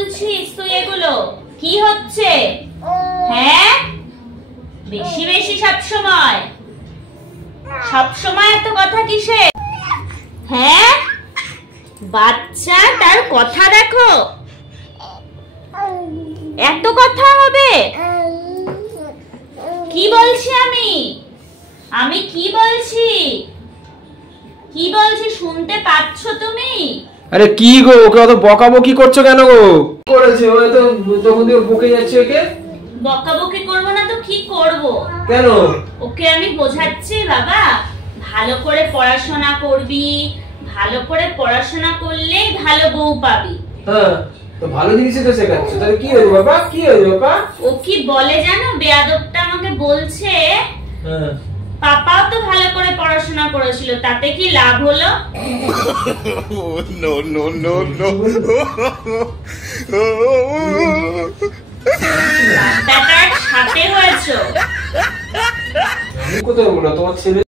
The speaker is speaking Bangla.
বলছিস তুই এগুলো? কি হচ্ছে? হ্যাঁ, বেশি বেশি সবসময় এত কথা কিসে? হ্যাঁ, বাচ্চা তার কথা দেখো, এত কথা হবে? কি বলছি আমি কি বলছি শুনতে পাচ্ছ তুমি? আরে কি গো, ওকে অত বকাবকি করছো কেন গো? করেছে ও তো, যখন দিয়ে বকে যাচ্ছে ওকে। বকাবকি করব না তো কি করব? কেন? ওকে আমি বোঝাচ্ছি বাবা, ভালো করে পড়াশোনা করবি, ভালো করে পড়াশোনা করলেই ভালো বউ পাবি। হ্যাঁ, তো ভালো জিনিসই তো শেখাচ্ছ, তাহলে কি হলো বাবা? কি হলো বাবা? ও কি বলে জানো, বেয়াদবটা আমাকে বলছে, হ্যাঁ, পাপাও তো ভালো করে পড়াশোনা করেছিল, তাতে কি লাভ হলো? নো নো নো নো বাচ্চাটার সাথে হয়েছো। আমি কোথায় বললাম তোমার ছেলে